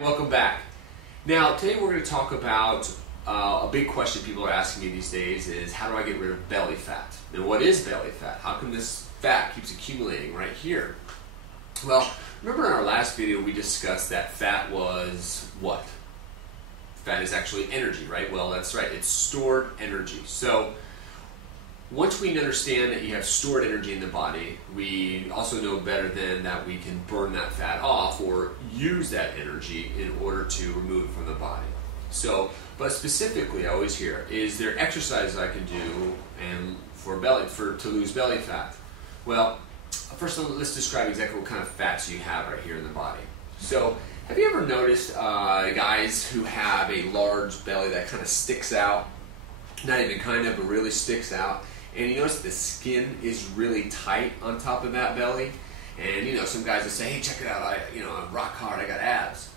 Welcome back. Now, today we're going to talk about a big question people are asking me these days is how do I get rid of belly fat? And what is belly fat? How come this fat keeps accumulating right here? Well, remember in our last video we discussed that fat was what? Fat is actually energy, right? Well, that's right. It's stored energy. So once we understand that you have stored energy in the body, we also know better than that we can burn that fat off or use that energy in order to remove it from the body. So, but specifically, I always hear, is there exercises I can do and to lose belly fat? Well, first of all, let's describe exactly what kind of fats you have right here in the body. So, have you ever noticed guys who have a large belly that kind of sticks out? Not even kind of, but really sticks out. And you notice the skin is really tight on top of that belly. And you know, some guys will say, hey, check it out, I'm rock hard, I got abs.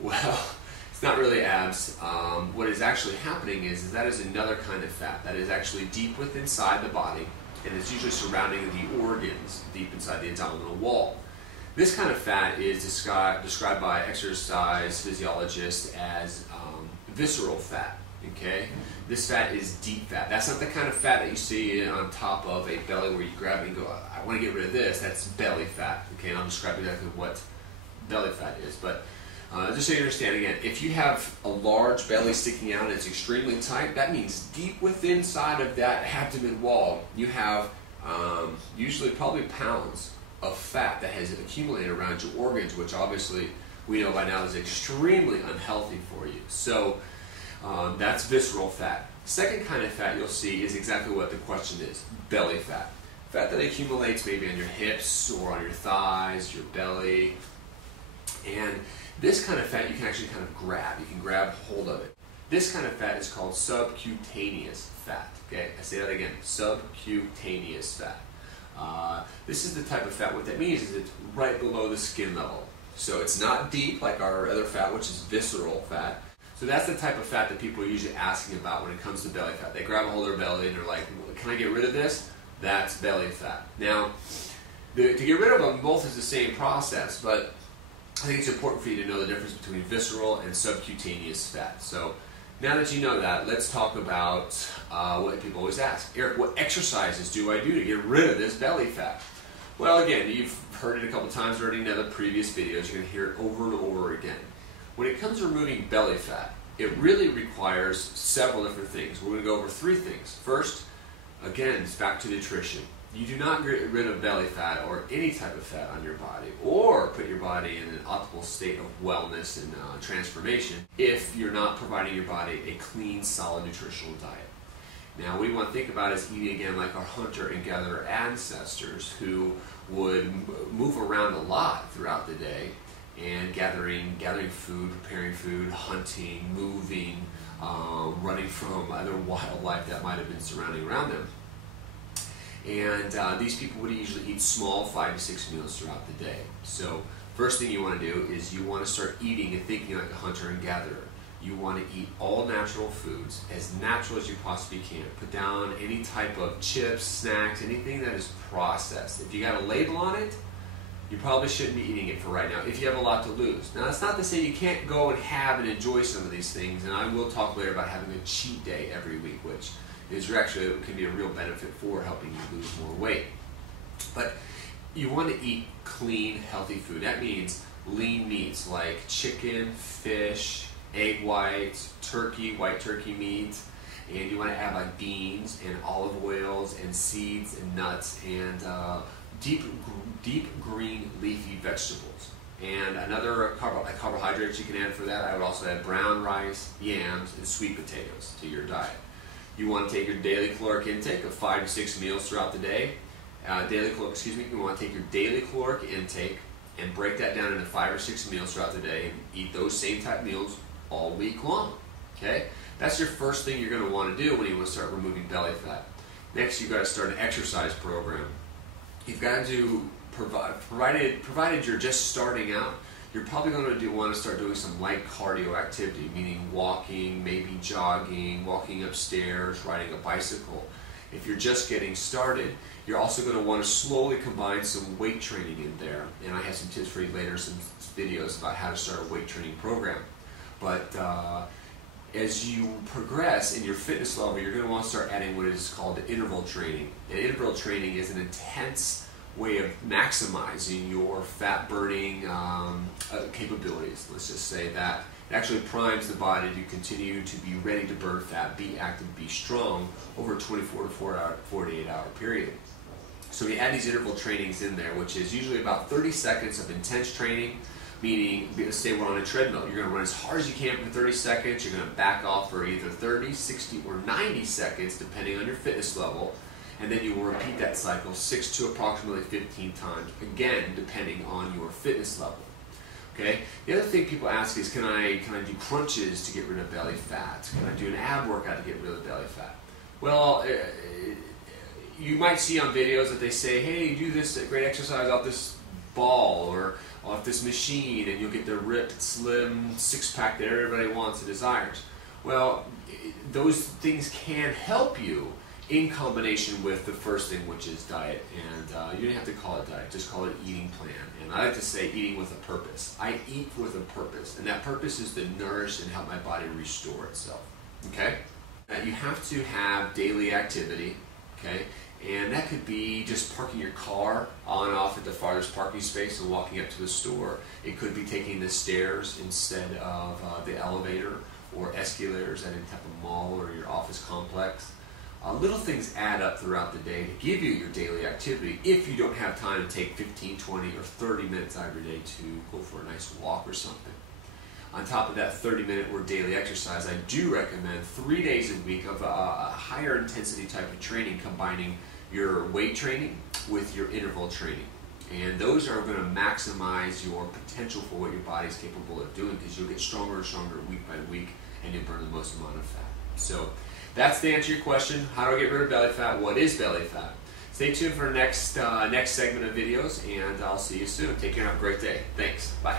Well, it's not really abs. What is actually happening is that is another kind of fat that is actually deep within inside the body, and it's usually surrounding the organs deep inside the abdominal wall. This kind of fat is described by exercise physiologists as visceral fat. Okay, this fat is deep fat. That's not the kind of fat that you see on top of a belly where you grab it and go, I want to get rid of this. That's belly fat. Okay, and I'll describe exactly what belly fat is. But just so you understand again, if you have a large belly sticking out and it's extremely tight, that means deep within inside of that abdomen wall, you have usually probably pounds of fat that has accumulated around your organs, which obviously we know by now is extremely unhealthy for you. So that's visceral fat. Second kind of fat you'll see is exactly what the question is, belly fat. Fat that accumulates maybe on your hips or on your thighs, your belly. And this kind of fat you can actually kind of grab. You can grab hold of it. This kind of fat is called subcutaneous fat. Okay, I say that again, subcutaneous fat. This is the type of fat. What that means is it's right below the skin level. So it's not deep like our other fat, which is visceral fat. So that's the type of fat that people are usually asking about when it comes to belly fat. They grab a hold of their belly and they're like, can I get rid of this? That's belly fat. Now, to get rid of them, both is the same process, but I think it's important for you to know the difference between visceral and subcutaneous fat. So now that you know that, let's talk about what people always ask. Eric, what exercises do I do to get rid of this belly fat? Well, again, you've heard it a couple times already in other previous videos. You're going to hear it over and over again. When it comes to removing belly fat, it really requires several different things. We're going to go over three things. First, again, it's back to nutrition. You do not get rid of belly fat or any type of fat on your body or put your body in an optimal state of wellness and transformation if you're not providing your body a clean, solid nutritional diet. Now, what we want to think about is eating again like our hunter and gatherer ancestors who would move around a lot throughout the day and gathering food, preparing food, hunting, moving, running from other wildlife that might have been surrounding around them. And these people would usually eat small 5 to 6 meals throughout the day. So first thing you want to do is you want to start eating and thinking like a hunter and gatherer. You want to eat all natural foods, as natural as you possibly can. Put down any type of chips, snacks, anything that is processed. If you got a label on it, you probably shouldn't be eating it for right now if you have a lot to lose. Now, that's not to say you can't go and have and enjoy some of these things, and I will talk later about having a cheat day every week, which is actually can be a real benefit for helping you lose more weight. But you want to eat clean, healthy food. That means lean meats like chicken, fish, egg whites, turkey, white turkey meat, and you want to add like beans and olive oils and seeds and nuts and deep green leafy vegetables. And another carbohydrates you can add for that, I would also add brown rice, yams, and sweet potatoes to your diet. You want to take your daily caloric intake of 5 to 6 meals throughout the day. You want to take your daily caloric intake and break that down into 5 or 6 meals throughout the day and eat those same type meals all week long. Okay? That's your first thing you're going to want to do when you want to start removing belly fat. Next, you've got to start an exercise program. You've got to provided you're just starting out, you're probably going to want to start doing some light cardio activity, meaning walking, maybe jogging, walking upstairs, riding a bicycle. If you're just getting started, you're also going to want to slowly combine some weight training in there. And I have some tips for you later, some videos about how to start a weight training program. But as you progress in your fitness level, you're going to want to start adding what is called interval training. And interval training is an intense way of maximizing your fat burning capabilities. Let's just say that. It actually primes the body to continue to be ready to burn fat, be active, be strong over a 24 to 48 hour period. So we add these interval trainings in there, which is usually about 30 seconds of intense training, meaning, say we're on a treadmill, you're going to run as hard as you can for 30 seconds, you're going to back off for either 30, 60, or 90 seconds, depending on your fitness level, and then you will repeat that cycle 6 to approximately 15 times, again, depending on your fitness level. Okay. The other thing people ask is, can I do crunches to get rid of belly fat? Can I do an ab workout to get rid of belly fat? Well, you might see on videos that they say, hey, do this great exercise off this ball or off this machine and you'll get the ripped, slim six-pack that everybody wants and desires. Well, those things can help you in combination with the first thing, which is diet. And you don't have to call it diet, just call it eating plan. And I like to say eating with a purpose. I eat with a purpose, and that purpose is to nourish and help my body restore itself. Okay? You have to have daily activity, okay? And that could be just parking your car on and off at the farthest parking space and walking up to the store. It could be taking the stairs instead of the elevator or escalators at any type of mall or your office complex. Little things add up throughout the day to give you your daily activity if you don't have time to take 15, 20, or 30 minutes out of your day to go for a nice walk or something. On top of that 30-minute or daily exercise, I do recommend 3 days a week of a higher intensity type of training, combining your weight training with your interval training. And those are going to maximize your potential for what your body is capable of doing, because you'll get stronger and stronger week by week and you'll burn the most amount of fat. So that's the answer to your question. How do I get rid of belly fat? What is belly fat? Stay tuned for next segment of videos, and I'll see you soon. Take care and have a great day. Thanks. Bye.